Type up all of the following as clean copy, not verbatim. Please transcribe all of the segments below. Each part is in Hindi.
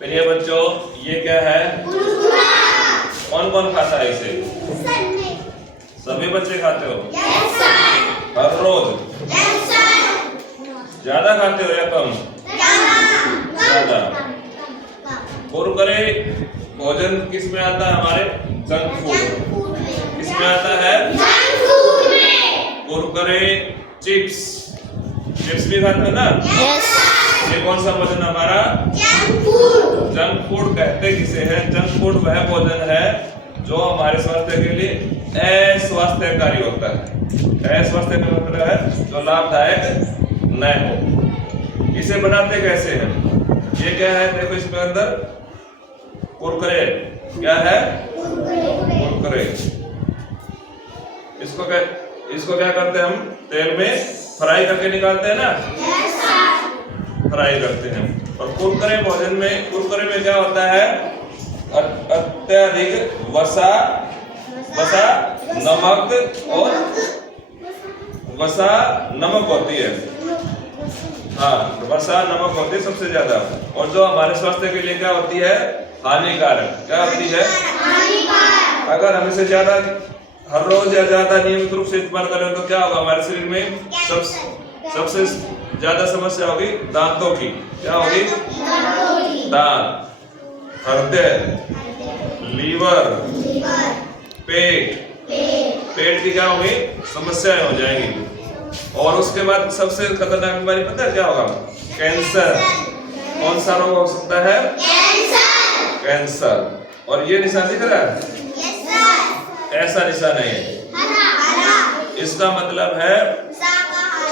प्रिय बच्चों, ये क्या है? कौन कौन खाता है इसे? सभी बच्चे खाते हो? हर रोज? ज्यादा खाते हो या कम? ज्यादा। कुरकुरे भोजन किस में आता है? हमारे जंक फूड किस में आता है? कुरकुरे, चिप्स भी खाते हो ना? ये कौन सा भोजन हमारा? जंक फूड कहते किसे है? जंक फूड वह भोजन है जो हमारे स्वास्थ्य के लिए अस्वास्थ्यकारी होता है। अस्वास्थ्यकारी मतलब है जो लाभदायक न हो। इसे बनाते कैसे हैं? ये क्या है? देखो इसमें अंदर कुरकुरे क्या है? कुरकुरे। इसको क्या करते हैं हम? तेल में फ्राई करके निकालते हैं ना? फ्राई करते हैं। और कुरकुरे भोजन में, कुरकुरे में क्या होता है? अत्यधिक वसा, नमक और वसा नमक होती है। हाँ, वसा नमक होती है सबसे ज्यादा। और जो हमारे स्वास्थ्य के लिए क्या होती है? हानिकारक। क्या होती है? अगर हम इसे ज्यादा हर रोज या ज्यादा नियमित रूप से इस्तेमाल करें तो क्या होगा? हमारे शरीर में सबसे ज्यादा समस्या होगी दांतों की। क्या होगी? दांत, हृदय, लीवर, पेट की क्या होगी? समस्याएं हो जाएंगी। और उसके बाद सबसे खतरनाक बीमारी पता है क्या होगा? कैंसर। कौन सा रोग हो सकता है? कैंसर। और ये निशान दिख रहा है? ऐसा निशान है। इसका मतलब है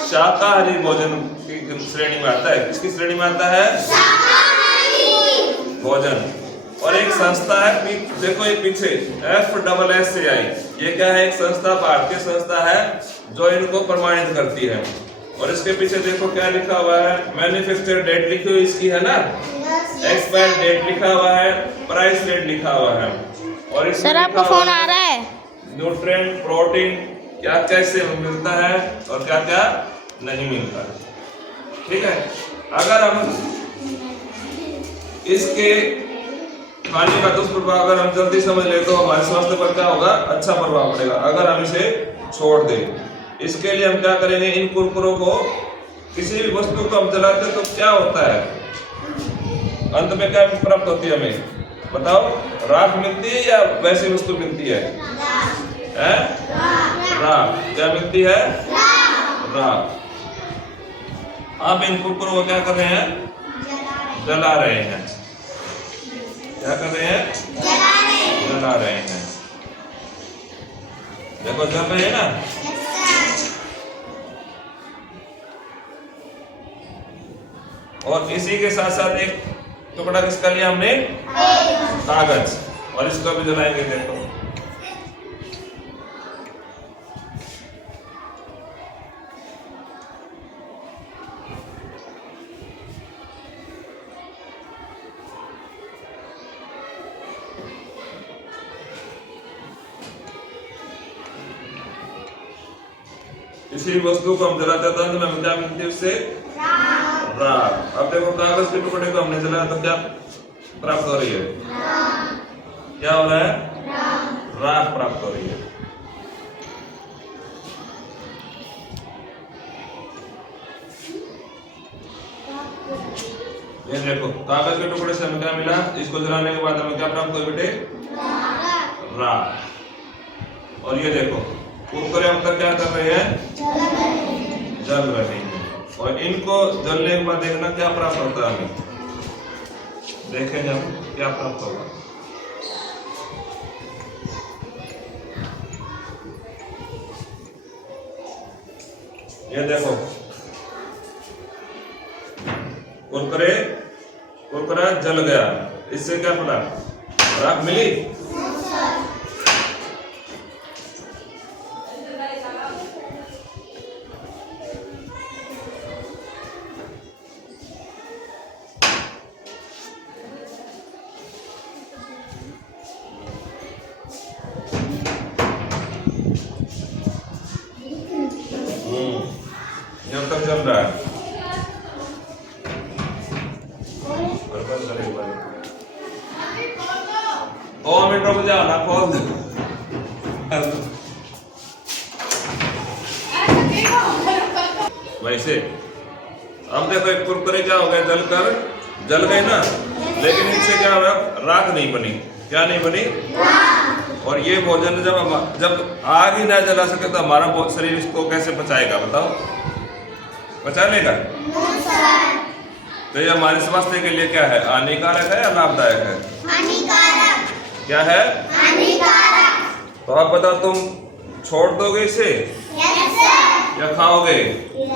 शाकाहारी भोजन की श्रेणी में आता है। किसकी श्रेणी में आता है? भोजन। और एक संस्था है, देखो ये पीछे FSSAI, ये क्या है? एक संस्था, भारतीय संस्था है जो इनको प्रमाणित करती है। और इसके पीछे देखो क्या लिखा हुआ है? मैन्युफैक्चर डेट लिखी हुई इसकी है ना? एक्सपायर डेट लिखा हुआ है, प्राइस डेट लिखा हुआ है। और सर आपका फोन आ रहा है? न्यूट्रिएंट, प्रोटीन क्या कैसे मिलता है और क्या क्या नहीं मिलता है। ठीक है, अगर हम इसके खाने का दुष्प्रभाव अगर हम जल्दी समझ ले तो हमारे स्वास्थ्य पर क्या होगा? अच्छा प्रभाव पड़ेगा। अगर हम इसे छोड़ दें, इसके लिए हम क्या करेंगे? इन कुरकुरों को, किसी भी वस्तु को हम जलाते हैं तो क्या होता है? अंत में क्या प्राप्त होती है हमें? बताओ, राख मिलती है या वैसी वस्तु मिलती है? राख। क्या मिलती है? राख। आप इन कुरकुरों को क्या कर रहे हैं? जला रहे हैं। क्या कर रहे हैं? जला रहे हैं। देखो जल रहे हैं ना? और इसी के साथ साथ एक टुकड़ा किसका लिया हमने? कागज। और इसको भी जलाएंगे। देखो इसी वस्तु को हम जलाते हैं तो हमें क्या मिलती है? उससे राख। अब देखो कागज के टुकड़े को हमने जलाया तो क्या प्राप्त हो रही है? क्या हो रहा है? राख प्राप्त हो रही है। ये देखो कागज के टुकड़े से हमें क्या मिला? इसको जलाने के बाद हमें क्या प्राप्त हुआ बेटे? राख। और ये देखो कुरकुरे हम तक क्या कर रहे हैं? जल रहे हैं। और इनको जलने के बाद देखना क्या प्राप्त होता है हमें? देखेंगे हम क्या प्राप्त होगा। ये देखो कुरकुरा जल गया। इससे क्या मिला? राख मिली। जब तक चल रहा है बर्बाद करेगा। 2 मिनट रुक जाओ ना, खोल दो। वैसे अब देखो एक कुरकुरे क्या हो गए, जल गए ना, लेकिन इनसे क्या हुआ, राख नहीं बनी। क्या नहीं बनी? और ये भोजन जब आग ही ना जला सके तो हमारा शरीर इसको कैसे पचाएगा बताओ? पचा लेगा? तो ये हमारे स्वास्थ्य के लिए क्या है, हानिकारक है या लाभदायक है? हानिकारक। क्या है? हानिकारक। तो आप बताओ, तुम छोड़ दोगे इसे या खाओगे?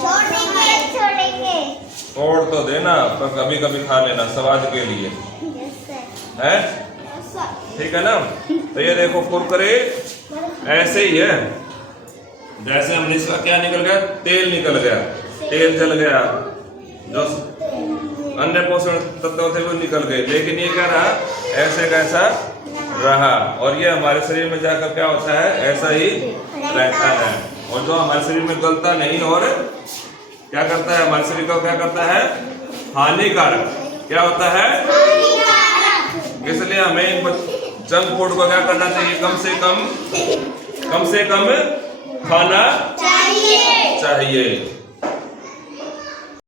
छोड़ेंगे। छोड़ तो देना, पर कभी कभी खा लेना स्वाद के लिए, है? ठीक है ना? तो ये देखो कुरकुरे ऐसे ही है, जैसे हमने इसका क्या निकल गया, तेल निकल गया, तेल जल गया, जो अन्य पोषण तत्व थे वो निकल गए, लेकिन ये क्या रहा, ऐसे कैसा रहा। और ये हमारे शरीर में जाकर क्या होता है, ऐसा ही रहता है। और जो हमारे शरीर में गलता नहीं और क्या करता है, हमारे शरीर को क्या करता है, हानिकारक। क्या होता है? इसलिए हमें जंक फूड को क्या करना चाहिए, कम से कम खाना चाहिए।